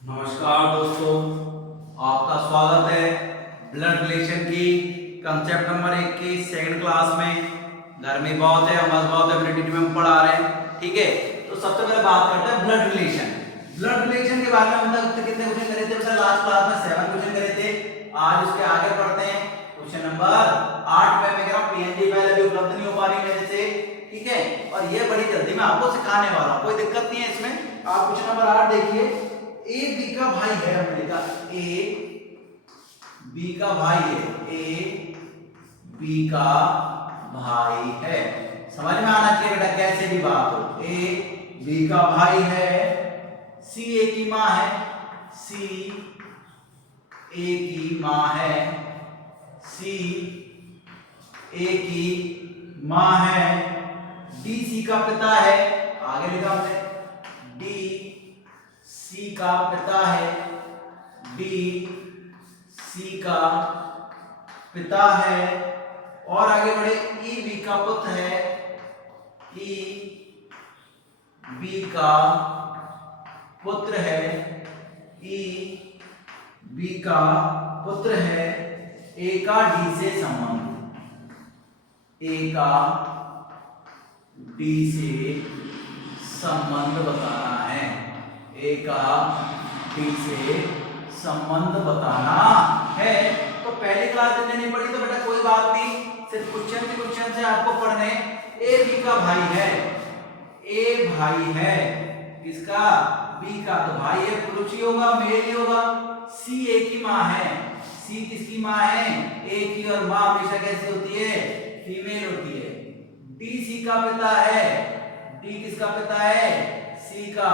नमस्कार दोस्तों, आपका स्वागत है ब्लड रिलेशन की कंसेप्ट नंबर 21 सेकंड क्लास में। गर्मी बहुत है, उमस बहुत है, यूनिटी में हम पढ़ा रहे हैं। ठीक है, तो सबसे पहले बात करते हैं ब्लड रिलेशन। ब्लड रिलेशन के बारे में हम तक कितने क्वेश्चन करे थे? बेटा लास्ट क्लास में 7 क्वेश्चन करे थे। आज उसके आगे पढ़ते हैं क्वेश्चन नंबर 8 पे। मैं कह रहा हूं पीएनजी फाइल अभी उपलब्ध नहीं हो पा रही मेरे से, ठीक है, और ये बड़ी जल्दी मैं आपको सिखाने वाला हूं, कोई दिक्कत नहीं है इसमें। आप क्वेश्चन नंबर 8 देखिए। ए बी का भाई है, हमने लिखा ए बी का भाई है, ए बी का भाई है। समझ में आना चाहिए बेटा, कैसे भी बात हो। ए बी का भाई है, सी ए की मां है, सी ए की मां है, सी ए की मां है, डी सी का पिता है। आगे लिखा हमने डी सी का पिता है, डी सी का पिता है। और आगे बढ़े, ई बी का पुत्र है, ई बी का पुत्र है, ई बी का पुत्र है। ए का डी से संबंध, ए का डी से संबंध बताना है, ए का डी से संबंध बताना है। तो पहली क्लास जिसने नहीं पढ़ी तो बेटा कोई बात नहीं, सिर्फ क्वेश्चन से आपको पढ़ने। ए बी का भाई है, ए भाई है किसका? बी का। तो भाई है पुरुष ही होगा, मेल ही होगा। सी ए की मां है, सी किसकी मां है? ए की। और मां हमेशा कैसी होती है? फीमेल होती है। डी सी का पिता है, डी किसका पिता है? सी का।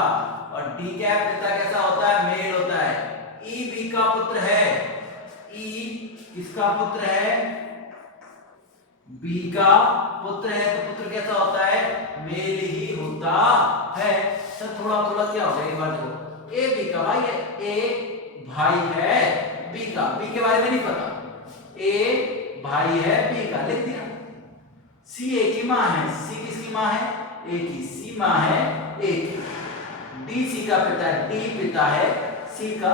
और डी क्या पिता कैसा होता है? मेल होता है। ई बी का पुत्र है, ई किसका पुत्र है? बी का पुत्र है। तो पुत्र कैसा होता है? मेल ही होता है। सर थोड़ा थोड़ा क्या हो गया एक बार देखो, ए बी का भाई है, ए भाई है बी का। बी के बारे में नहीं पता, ए भाई है बी का, लिख दिया। सी ए की मां है, सी किसकी मां है? ए की। सी मां है ए की। डी सी का पिता है, डी पिता है सी का।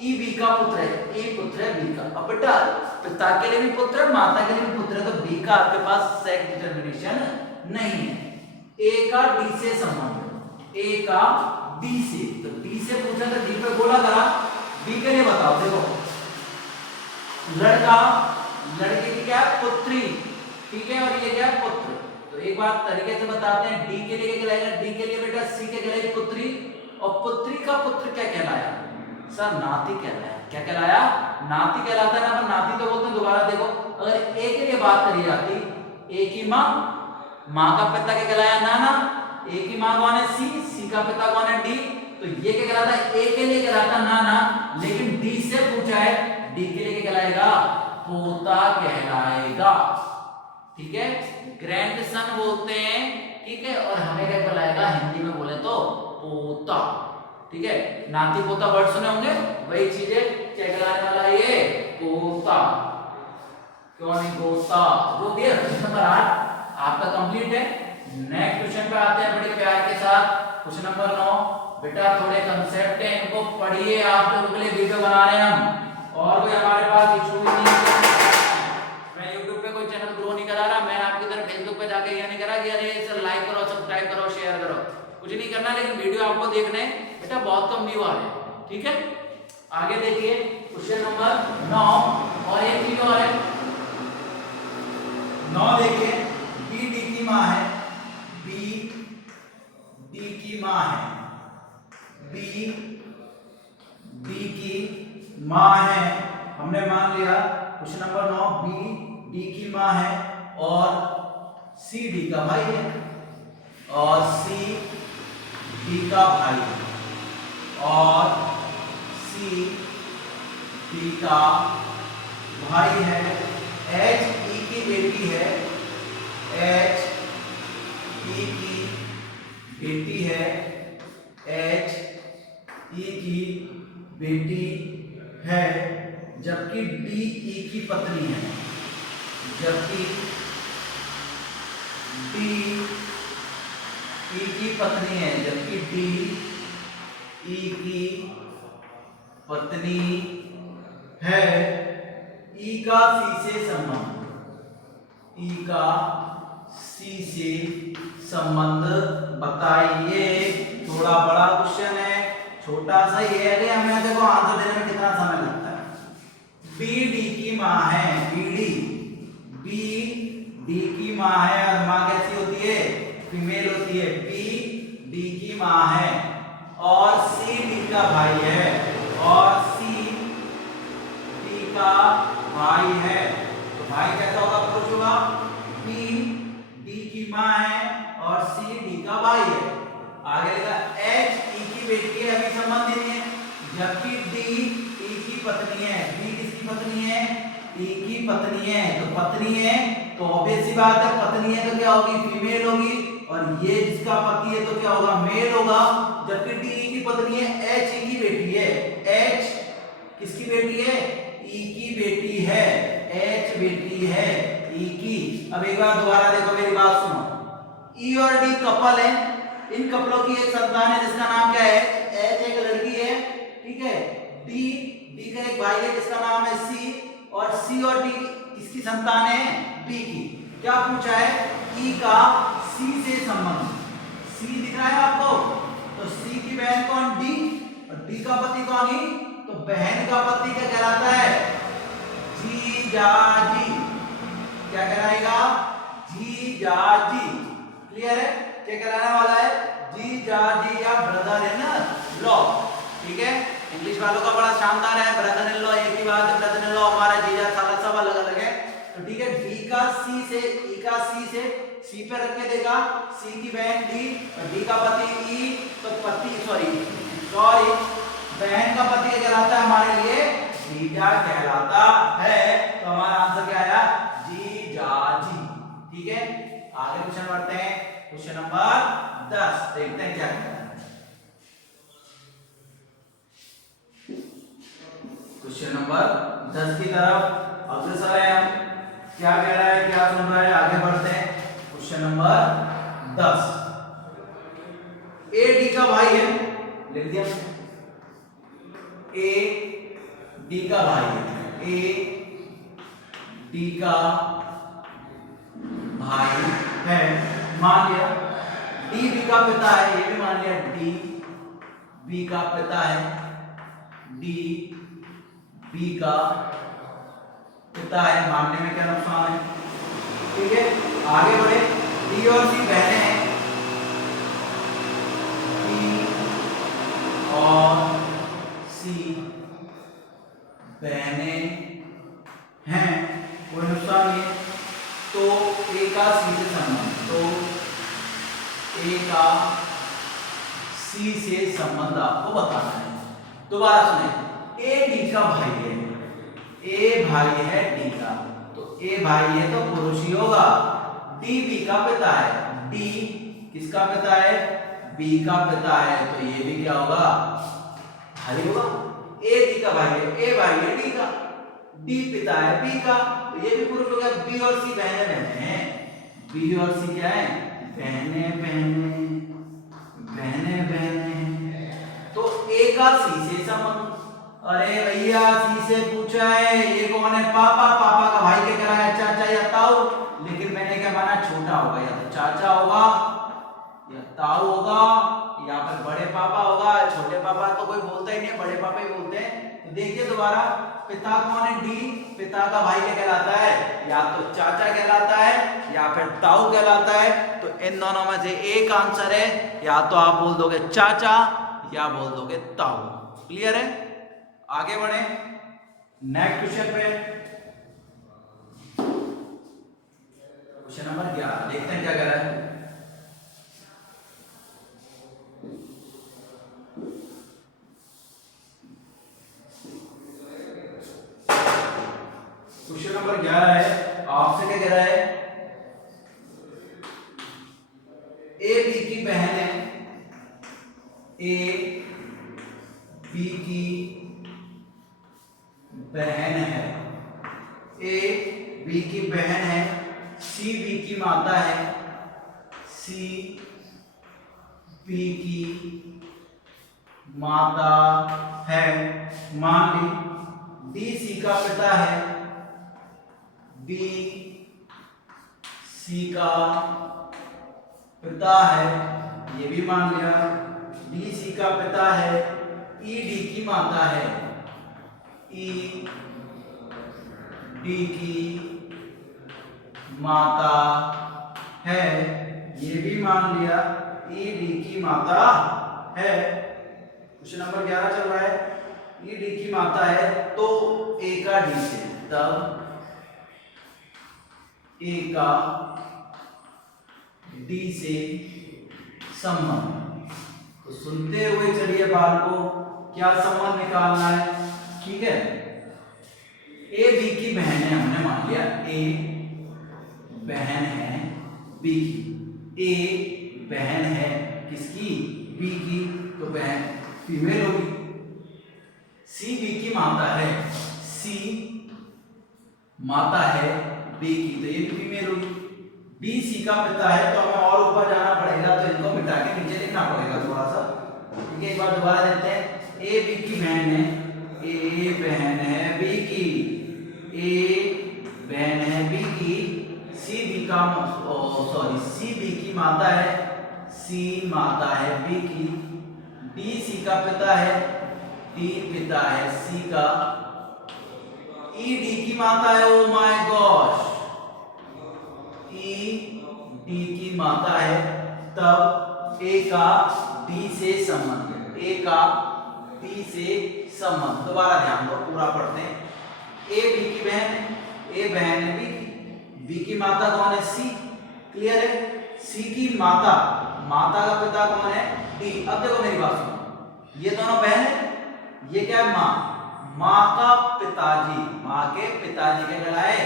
ई बी का पुत्र है, ए पुत्र है बी का। अब बेटा पिता के लिए भी पुत्र है, माता के लिए भी पुत्र है, तो बी का आपके पास सेक्स डिटरमिनेशन नहीं है। ए का डी से संबंध, ए का डी से। तो डी से पूछा तो डी पे गोला करा। बी के लिए बताओ, देखो लड़का, लड़के की क्या है? पुत्री, ठीक है, और ये क्या है? पुत्र। तो एक बात तरीके से बताते हैं, डी के लिए क्या कहलाएगा? डी के लिए बेटा सी के कहलाएगी पुत्री, और पुत्री का पुत्र क्या कहलाया? सर नाती कहलाया। क्या कहलाया? नाती कहलाता है ना, पर नाती तो बोलते हैं। दोबारा देखो, अगर ए के लिए बात करी जाती, ए की मां, मां का पिता क्या कहलाया? नाना। ए की मां कौन है? सी, सी का पिता कौन है? डी। तो ये क्या कहलाता है? ए के लिए कहलाता नाना, लेकिन डी से पूछा है, डी के लिए क्या कहलाएगा? पोता कहलाएगा, ठीक है, ग्रैंडसन बोलते हैं, ठीक है। और हमें क्या कहलाएगा? हिंदी में बोले तो पोता, ठीक है। नाती पोता वर्ड सुने होंगे, वही चीजें क्या कहलाने वाला है? ये पोता, क्यों नहीं पोता? जो दिया क्वेश्चन नंबर 8 आपका कंप्लीट है। नेक्स्ट क्वेश्चन पे आते हैं बड़े प्यार के साथ, क्वेश्चन नंबर 9। बेटा थोड़े कंसेप्ट है, इनको पढ़िए, आप लोगों के लिए वीडियो बना रहे हैं हम, और कोई हमारे पास इशू ही नहीं है। मैं YouTube पे कोई चैनल ग्रो नहीं करा रहा, मैं आपकी तरफ फेसबुक पे जाके ये नहीं करा कि अरे सर लाइक करो, सब्सक्राइब करो, शेयर करो, कुछ नहीं करना, लेकिन वीडियो आपको देखने बेटा बहुत कम व्यू आ रहे हैं, ठीक है। आगे देखिए क्वेश्चन नंबर 9, और एक चीज और है 9, देखिए बी डी की मां है, बी डी की मां है, बी डी की मां है। हमने मान लिया क्वेश्चन नंबर 9 बी डी की मां है, और सी डी का भाई है, और सी डी का भाई है, और सी डी का भाई है। एच ई की बेटी है, एच ई की बेटी है, एच ई की बेटी है, जबकि डी ई की पत्नी है, जबकि डी ई की पत्नी है, जबकि डी ई की पत्नी है। ई का सी से संबंध, ई का सी से संबंध बताइए। थोड़ा बड़ा क्वेश्चन है, छोटा सा ही है, अरे हमें देखो आंसर देने में कितना समय लगता है। बी डी की माँ है, बी डी की माँ है, और माँ कैसी होती है, फीमेल होती है। बी डी की माँ है और सी डी का भाई है, और सी डी का भाई है। तो भाई कैसा होगा, पुरुष होगा। बी डी की माँ है और सी डी का भाई है। आगे लिखा एच ई की बेटी है, अभी संबंध नहीं है, जबकि डी ई की पत्नी है। डी किसकी पत्नी है, ई की पत्नी है। तो पत्नी है तो ऑब्वियस सी बात है, पत्नी है तो क्या होगी, फीमेल होगी, और ये जिसका पति है तो क्या होगा, मेल होगा। जबकि डी ई की पत्नी है, एच ई की बेटी है। एच किसकी बेटी है, ई की बेटी है, एच बेटी है ई की। अब एक बार दोबारा देखो, मेरी बात सुनो। ई और डी कपल है, इन कपलों की एक संतान है जिसका नाम क्या है, एच एक लड़की है, ठीक है। डी डी का एक भाई है जिसका नाम है सी, और सी और डी किसकी संतान है, बी की। क्या पूछा है, ई का सी से संबंध। सी दिख रहा है आपको, तो सी की बहन कौन, डी, और डी का पति कौन, ही। तो बहन का पति क्या कहलाता है, जीजाजी। क्या कहलाएगा, जीजाजी। क्लियर है, क्या कहलाने वाला है, जीजाजी या ब्रदर इन लॉ। ठीक है, इंग्लिश वालों का बड़ा शानदार है, ब्रदर इन लॉ एक ही बात है, ब्रदर इन लॉ हमारा जीजा साला सब अलग अलग है। तो ठीक है, डी का सी से, ई का सी से, सी पे रख के देगा, सी की बहन डी और डी का पति ई, तो पति सॉरी बहन का पति क्या कहलाता है हमारे लिए, जीजा कहलाता है। तो हमारा आंसर क्या आया, जीजाजी। ठीक है, आगे क्वेश्चन बढ़ते हैं, क्वेश्चन नंबर 10 देखते हैं क्या कहता है। क्वेश्चन नंबर 10 की तरफ अग्रसर है हम, क्या कह रहा है, क्या सुन रहा है, आगे बढ़ते हैं। क्वेश्चन नंबर 10, ए डी का भाई है, लिख दिया, ए डी का भाई है, ए डी का भाई है, मान लिया। डी बी का पिता है, ये भी मान लिया, डी बी का पिता है, डी बी का पिता है, मानने में क्या नुकसान है। ठीक है, आगे बढ़े, डी और सी बहनें हैं, डी और सी बहनें हैं, कोई नुकसान नहीं है। तो ए का सी से संबंध, तो ए का सी से संबंध आपको बताना है। दोबारा सुने, ए डी का भाई है, ए भाई है डी का, तो ए भाई है तो पुरुष ही होगा। डी बी का पिता है, डी किसका पिता है, बी का पिता है, तो ये भी क्या होगा, भाई होगा। ए डी का भाई है, ए भाई है डी का, डी पिता है बी का, तो ये भी पुरुष हो गया। बी और सी बहने बहने हैं, बी और सी क्या है, बहने बहने बहने बहने। तो ए का सी से संबंध, अरे भैया सी से पूछा है, ये कौन है, पापा, पापा का भाई क्या करा है, चाचा या ताऊ, लेकिन मैंने क्या माना, छोटा होगा, या तो चाचा होगा या ताऊ होगा, या फिर बड़े पापा होगा। छोटे पापा तो कोई बोलता ही नहीं, बड़े पापा ही बोलते हैं। तो देखिए दोबारा, पिता कौन है, डी, पिता का भाई क्या कहलाता है, या तो चाचा कहलाता है या फिर ताऊ कहलाता है। तो इन दोनों में से एक आंसर है, या तो आप बोल दोगे चाचा या बोल दोगे ताऊ। क्लियर है, आगे बढ़े नेक्स्ट क्वेश्चन पे, क्वेश्चन नंबर 11 देखते हैं क्या कह रहा है। क्वेश्चन नंबर 11 है, आपसे क्या कह रहा है, ए बी की बहन है, ए बी की बहन है, ए बी की बहन है, सी बी की माता है, सी बी की माता है, मान ली डी सी का पिता है, डी सी का पिता है, ये भी मान लिया। डी सी का पिता है, ई डी की माता है, ई डी की माता है, ये भी मान लिया, ई डी की माता है। क्वेश्चन नंबर 11 चल रहा है, ई डी की माता है तो ए का डी से, तब ए का डी से संबंध। तो सुनते हुए चलिए बाल को, क्या संबंध निकालना है, ठीक है। ए बी की बहन है, हमने मान लिया ए बहन है बी की, ए बहन है किसकी, बी की, तो बहन फीमेल होगी। सी बी की माता है, सी माता है बी की, तो ये भी फीमेल होगी। डी सी का पिता है, तो हमें और ऊपर जाना पड़ेगा, तो इनको मिटा के नीचे लिखना पड़ेगा थोड़ा सा, ठीक है। एक बार दोबारा देते हैं, ए बी की बहन है, ए बहन है बी की, ए बहन है बी की, सी बी का सी बी की माता है, सी माता है बी की, डी सी का पिता है, डी पिता है सी का, ई डी की माता है, oh my gosh, E D की माता है, तब ए का डी से संबंध, ए का डी से संबंध। दोबारा ध्यान दो, पूरा पढ़ते हैं। ए बी की बहन है, ए बहन है बी की, बी की माता कौन है, सी, क्लियर है। सी की माता, माता का पिता कौन है, डी। अब देखो मेरी बात सुनो, ये दोनों बहन है, ये क्या है, माँ, माँ का पिताजी, माँ के पिताजी क्या कहलाए,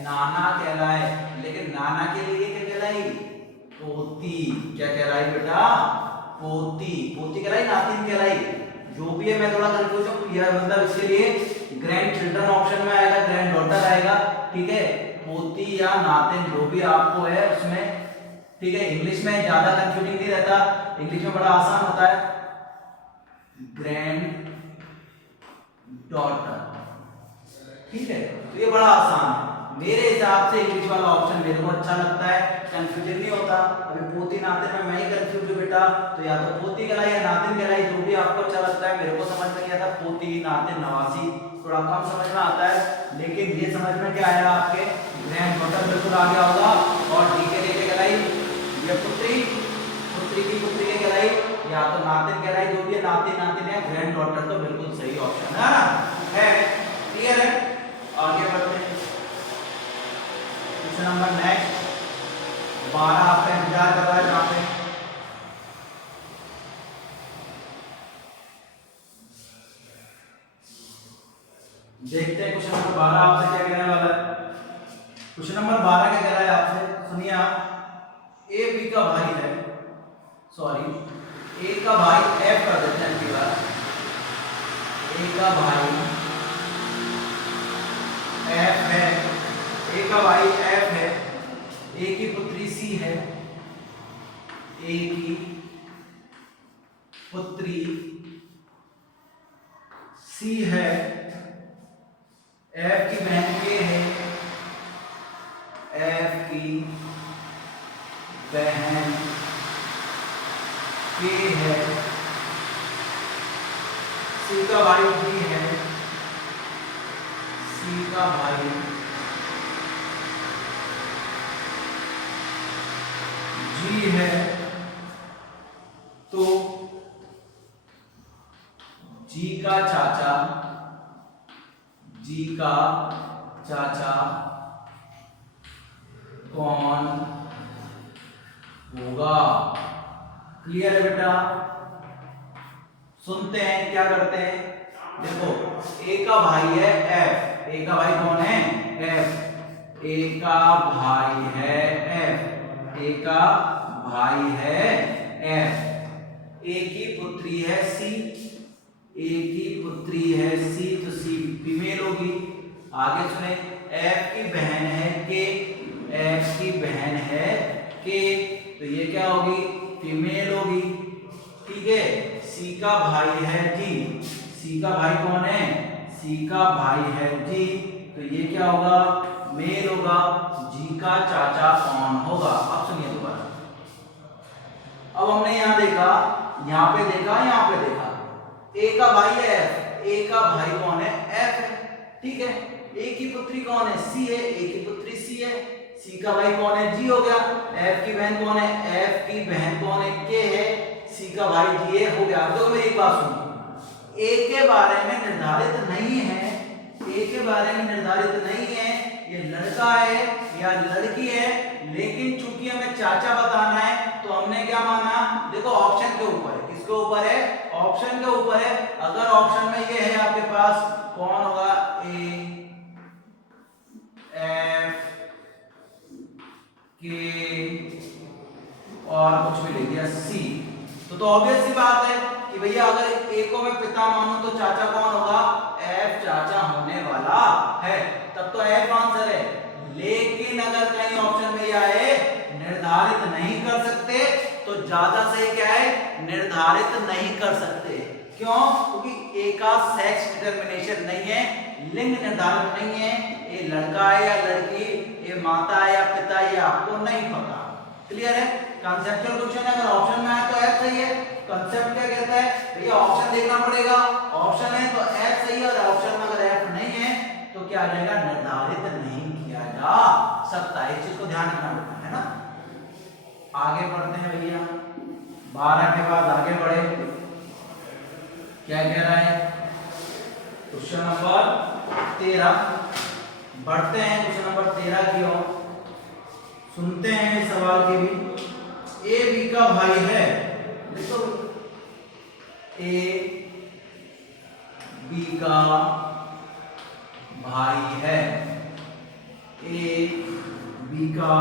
नाना कहलाए, लेकिन नाना के लिए क्या कहलाई, पोती। क्या कहलाई बेटा, पोती, पोती कहलाई, नातिन कहलाई, जो भी है। मैं थोड़ा कंफ्यूज हूँ, यह मतलब इसके लिए ग्रैंड चिल्ड्रन ऑप्शन में आएगा, ग्रैंड डॉटर आएगा, ठीक है। पोती या नातिन जो भी आपको है उसमें, ठीक है। इंग्लिश में ज्यादा कंफ्यूजिंग नहीं रहता, इंग्लिश में बड़ा आसान होता है, ग्रैंड डॉटर, ठीक है। तो ये बड़ा आसान है, मेरे हिसाब से इंग्लिश वाला ऑप्शन मेरे को अच्छा लगता है, कंफ्यूजन नहीं होता। अभी पोती नातिन में मैं ही कंफ्यूज हूँ बेटा, तो या तो पोती कहलाई या नातिन कहलाई, जो भी आपको अच्छा लगता है। मेरे को समझ में नहीं आता, पोती नातिन नवासी थोड़ा कम समझ में आता है, लेकिन ये समझ में क्या आया आपके, ग्रैंड डॉटर बिल्कुल आ गया होगा। और डी के लिए कहलाई, ये पुत्री, पुत्री की पुत्री के कहलाई, या तो नातिन कहलाई, जो भी नातिन नातिन है, ग्रैंड डॉटर तो बिल्कुल सही ऑप्शन है ना, है, क्लियर है। आगे बढ़ते हैं, क्वेश्चन नंबर नेक्स्ट 12 आपका इंतजार कर रहा है जहां पे, देखते हैं क्वेश्चन नंबर 12 आपसे क्या कहने वाला है। क्वेश्चन नंबर 12 क्या कह रहा है आपसे, सुनिए आप। ए बी का भाई है, सॉरी ए का भाई एफ कर देते हैं इसकी बात, ए का भाई एफ है, ए का भाई एफ है, ए की पुत्री सी है, ए की पुत्री सी है, एफ की बहन के है, एफ की बहन के है, सी का भाई डी है, सी का भाई जी है, तो जी का चाचा, जी का चाचा कौन होगा, क्लियर है बेटा। सुनते हैं क्या करते हैं, देखो ए का भाई है एफ, ए का भाई कौन है, एफ, ए का भाई है एफ, ए का भाई है एफ, ए की पुत्री है सी, ए की पुत्री है सी, तो सी फीमेल होगी। आगे सुने, एफ की बहन है के, एफ की बहन है के, तो ये क्या होगी, फीमेल होगी, ठीक है। सी का भाई है जी, सी का भाई कौन है? सी का भाई है जी, तो ये क्या होगा? मेल होगा। जी का चाचा कौन होगा? अब सुनिए दोबारा। अब हमने यहाँ देखा, यहाँ पे देखा, यहाँ पे देखा, ए का भाई है एफ, ए का भाई कौन है? एफ है, ठीक है। ए की पुत्री कौन है? सी है, ए की पुत्री सी है। सी का भाई कौन है? जी हो गया। एफ की बहन कौन है? एफ की बहन कौन है? के है। सी का भाई जी है, हो गया। अब देखो मेरी एक बात सुनो, ए के बारे में निर्धारित नहीं है, ए के बारे में निर्धारित नहीं है ये लड़का है या लड़की है, लेकिन चूंकि हमें चाचा बताना है तो हमने क्या माना? देखो ऑप्शन के ऊपर है, किसके ऊपर है? ऑप्शन के ऊपर है। अगर ऑप्शन में ये है आपके पास, कौन होगा? ए, एफ, के और कुछ भी ले दिया सी, तो ऑब्वियस सी बात है कि भैया अगर ए को मैं पिता मानूं तो चाचा कौन होगा? एफ चाचा होने वाला है, तब तो एफ आंसर है। लेकिन अगर कहीं ऑप्शन में यह है निर्धारित नहीं कर सकते, तो ज्यादा सही क्या है? निर्धारित नहीं कर सकते। क्यों? क्योंकि ए का सेक्स डिटरमिनेशन नहीं है, लिंग निर्धारित नहीं है, ये लड़का है या लड़की, ये माता है या पिता, ये आपको नहीं पता। क्लियर है? कॉन्सेप्चुअल क्वेश्चन है, अगर ऑप्शन में आए तो एफ सही है। कंसेप्ट क्या कहता है? भैया ऑप्शन देखना पड़ेगा, ऑप्शन है तो एफ सही है, और ऑप्शन में अगर एफ नहीं है तो क्या आ जाएगा? निर्धारित नहीं किया जा सकता। इस चीज को ध्यान रखना पड़ता है ना। आगे बढ़ते हैं भैया, 12 के बाद आगे बढ़े। क्या कह रहा है? क्वेश्चन नंबर 13 बढ़ते हैं, क्वेश्चन नंबर 13 की ओर। सुनते हैं इस सवाल के भी। ए बी का भाई है, देखो ए बी का भाई है, ए बी का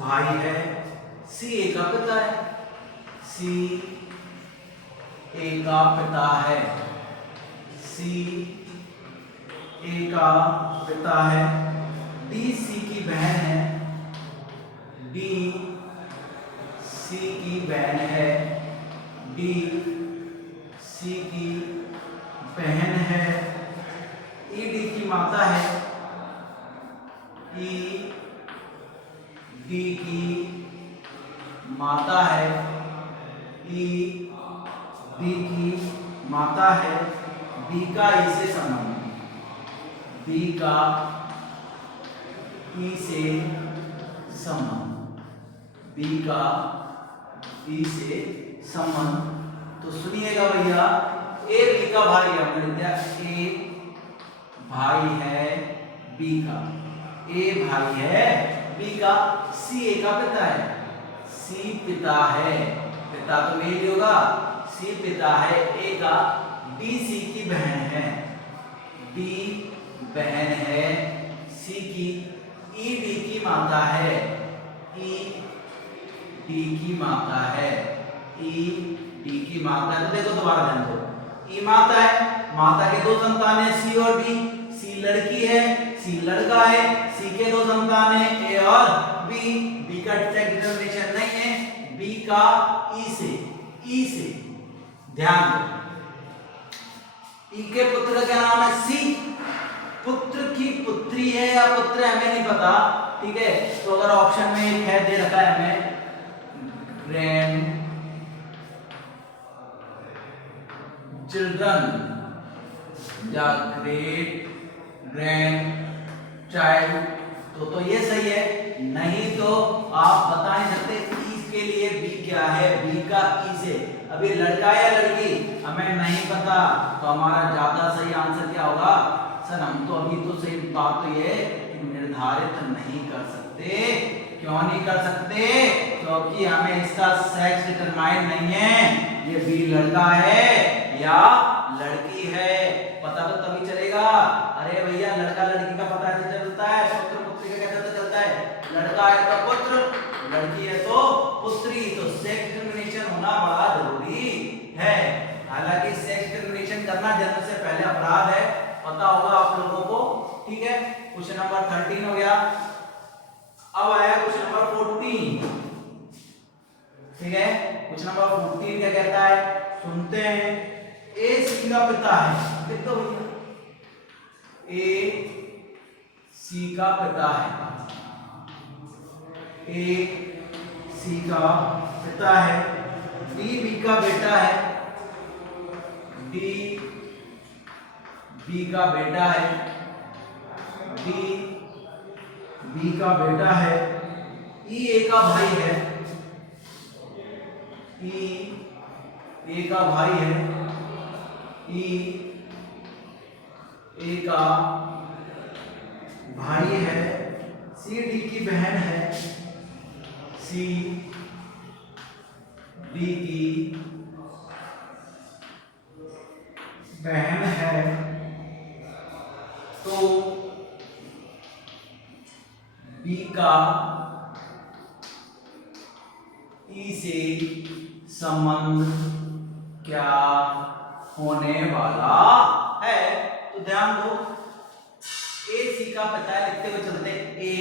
भाई है, सी ए का पिता है, सी ए का पिता है, सी ए का पिता है, डी सी की बहन है, डी सी की बहन है, डी सी की बहन है, ई डी की माता है, ई डी की माता है, ई डी की माता है, बी का ई से संबंध, बी का ई से संबंध, बी का ई से संबंध। तो सुनिएगा भैया, ए बी का भाई है, हमने लिख दिया ए भाई है बी का, ए भाई है बी का, सी ए का पिता है, सी पिता है, पिता तो मेल ही होगा, सी पिता है ए का, डी सी की बहन है, डी बहन है सी की, ई डी की माता है, ई डी की माता है, ई डी की माता है। तो देखो दोबारा ध्यान दो, ई माता है, माता के दो संतान है सी और डी, सी लड़की है, सी लड़का है, सी के दो संतान है ए और बी, बी का सेक्स डिटरमिनेशन नहीं है, बी का ई से, ई से ध्यान दो, ई के पुत्र का क्या नाम है? सी। पुत्र की पुत्री है या पुत्र हमें नहीं पता, ठीक है। तो अगर ऑप्शन में एक है दे रखा है हमें ग्रैंड चिल्ड्रन या ग्रेट ग्रैंड चाइल्ड, तो ये सही है। नहीं तो आप बता नहीं सकते ई के लिए बी क्या है, बी का ई से। अभी लड़का या लड़की हमें नहीं पता, तो हमारा ज्यादा सही आंसर क्या होगा? सर हम तो अभी तो सही बात तो ये कि निर्धारित नहीं कर सकते। क्यों नहीं कर सकते? क्योंकि हमें इसका सेक्स डिटरमाइन नहीं है, ये बी लड़का है या लड़की है, पता तो तभी चलेगा। अरे भैया लड़का लड़की का पता ऐसे चलता है, पुत्र पुत्री का कैसे पता चलता है? लड़का है तो पुत्र, लड़की है तो पुत्री, तो सेक्स डिटरमिनेशन होना बड़ा जरूरी है। हालांकि सेक्स डिटरमिनेशन करना जन्म से पहले अपराध है, पता होगा आप लोगों को, ठीक है। क्वेश्चन नंबर 13 हो गया। अब आया क्वेश्चन नंबर 14, ठीक है। क्वेश्चन नंबर 14 क्या कहता है? सुनते हैं। ए सी का पिता है, लिख दो भैया, ए सी का पिता है, ए सी का पिता है, डी बी का बेटा है, डी बी का बेटा है, डी बी का बेटा है, ई ए का भाई है, ई ए का भाई है, ई ए का भाई है, सी डी की बहन है, सी डी की बहन है, तो बी का ई से संबंध क्या होने वाला है? तो ध्यान दो, ए सी का पिता है, लिखते हुए चलते, ए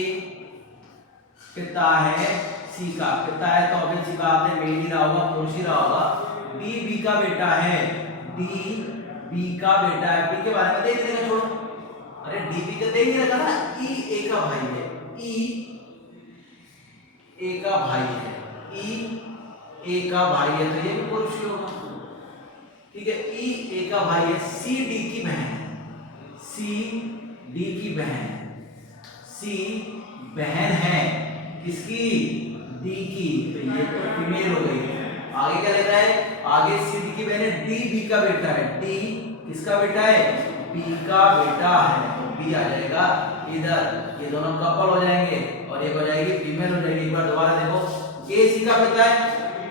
पिता है, सी का पिता है तो अभी सी बात है, मेल ही रहा होगा, पुरुष ही रहा होगा, डी बी का बेटा है, डी बी का बेटा है, बी के बारे में देख देगा, छोड़ो, अरे डी बी का देख ही रखा ना, ई ए का भाई है, ई ए का भाई है, ई ए का भाई है तो ये भी पुरुष ही होगा, ठीक है, ई ए का भाई है, सी डी की बहन है, सी डी की बहन, सी बहन है किसकी? डी की, तो ये तो फीमेल हो गई। आगे क्या लेता है? आगे सी डी की बहन है, डी बी का बेटा है, डी किसका बेटा है? बी का बेटा है, तो बी आ जाएगा इधर, ये दोनों कपल हो जाएंगे और एक हो जाएगी फीमेल हो जाएगी। एक बार दोबारा देखो, ए सी का पिता है,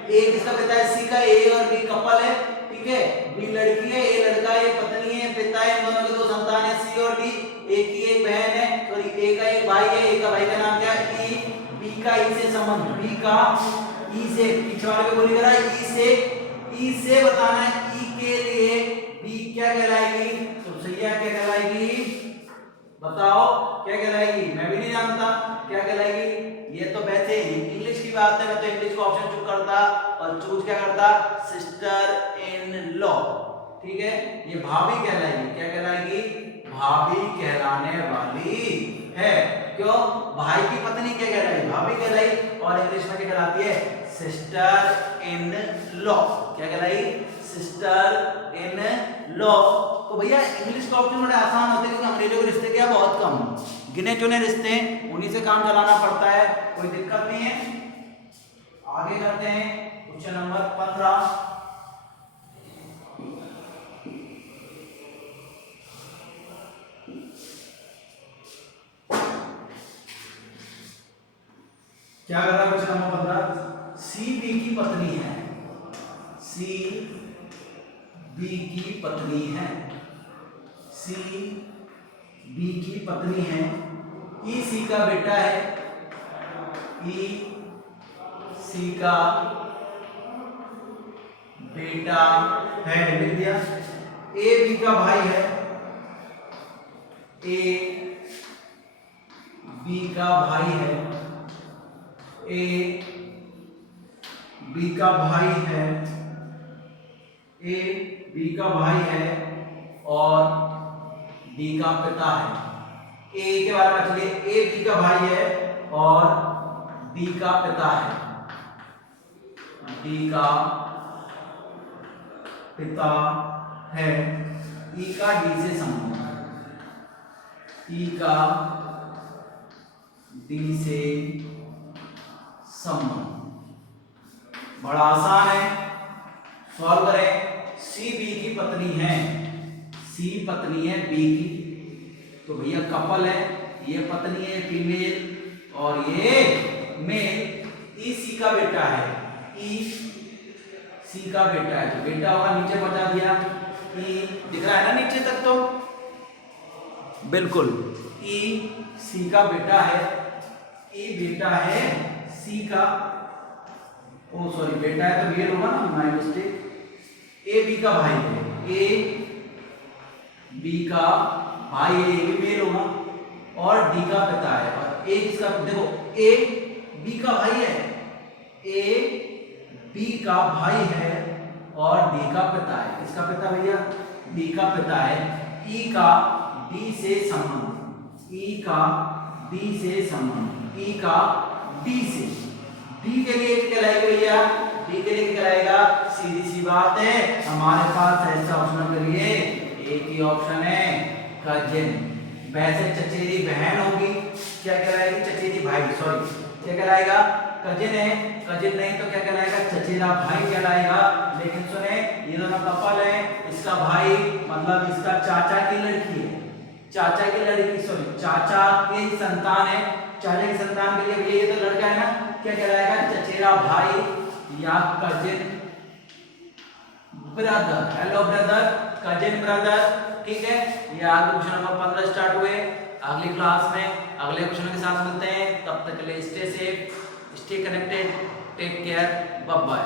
ए किसका पिता है? सी का, ए और बी कपल है, ठीक है, बी लड़की है, ए लड़का है, पत्नी है, पिता है, इन दोनों के दो संतान है, सी और डी, ए की एक बहन है, सॉरी ए का एक भाई है, ए का भाई का नाम क्या है? ई, बी का ई से संबंध, बी का ई से, पीछे वाले को बोली करा, ई से बताना है, ई के लिए बी क्या कहलाएगी? तो सही है, क्या कहलाएगी बताओ, क्या कहलाएगी? मैं भी नहीं जानता क्या कहलाएगी, ये तो वैसे इंग्लिश की बात है, मैं तो इंग्लिश का ऑप्शन चूज करता और चूज क्या करता? सिस्टर इन लॉ, ठीक है, ये भाभी कहलाएगी, क्या कहलाएगी? भाभी कहलाने वाली है, क्यों? भाई की पत्नी क्या कहलाई? भाभी कहलाई, और इंग्लिश में क्या कहलाती है? सिस्टर इन लॉ, क्या कहलाई? Sister in law. तो भैया इंग्लिश का ऑप्शन बड़े आसान होते हैं, क्योंकि अंग्रेजों के रिश्ते क्या बहुत कम, गिने चुने रिश्ते हैं, उन्हीं से काम चलाना पड़ता है, कोई दिक्कत नहीं है। आगे करते हैं क्वेश्चन नंबर 15। क्या कर रहा है क्वेश्चन नंबर 15? सी बी की पत्नी है, सी बी की पत्नी है, सी बी की पत्नी है, ई सी का बेटा है, ई सी का बेटा है, लिख दिया, ए बी का भाई है, ए बी का भाई है, ए बी का भाई है, ए बी का भाई है और डी का पिता है। ए के बारे में चलिए, ए बी का भाई है और डी का पिता है, डी का पिता है, ई का डी से संबंध, ई का डी से संबंध, बड़ा आसान है, सॉल्व करें। सी बी की पत्नी है, सी पत्नी है बी की, तो भैया कपल है, ये पत्नी है फीमेल और ये मेल, ई सी का बेटा है, ई सी का बेटा है, तो बेटा होगा, नीचे बचा दिया, ई दिख रहा है ना नीचे तक, तो बिल्कुल ई सी का बेटा है, ई बेटा है सी का, ओ सॉरी बेटा है तो मेल होगा ना, माय मिस्टेक, ए बी का भाई है, ए बी का भाई है, ये भी मेल होगा, और डी का पिता है, और ए किसका? देखो ए बी का भाई है, ए बी का भाई है और डी का पिता है। किसका पिता भैया? डी का पिता है। ई का डी से संबंध, ई का डी से संबंध, ई का डी से, डी के लिए कहलाएगा भैया, डी के लिए कहलाएगा, सीधी सी बात है, हमारे पास ऐसा ऑप्शन करिए, एक ही ऑप्शन है कजिन। वैसे चचेरी बहन होगी, क्या कहलाएगी? चचेरी भाई, सॉरी क्या कहलाएगा? कजिन है, कजिन नहीं तो क्या कहलाएगा? चचेरा भाई कहलाएगा। लेकिन सुने, ये दोनों कपल है, इसका भाई मतलब इसका चाचा की लड़की है, चाचा की लड़की, सॉरी चाचा की संतान है, चाचा की संतान के लिए भैया ये तो लड़का है ना, क्या कहलाएगा? चचेरा भाई या cousin brother. Hello brother, cousin brother, ठीक है। ये आगे क्वेश्चन नंबर 15 स्टार्ट हुए। अगली क्लास में अगले क्वेश्चन के साथ मिलते हैं, तब तक के लिए stay safe, stay connected, take care, bye bye.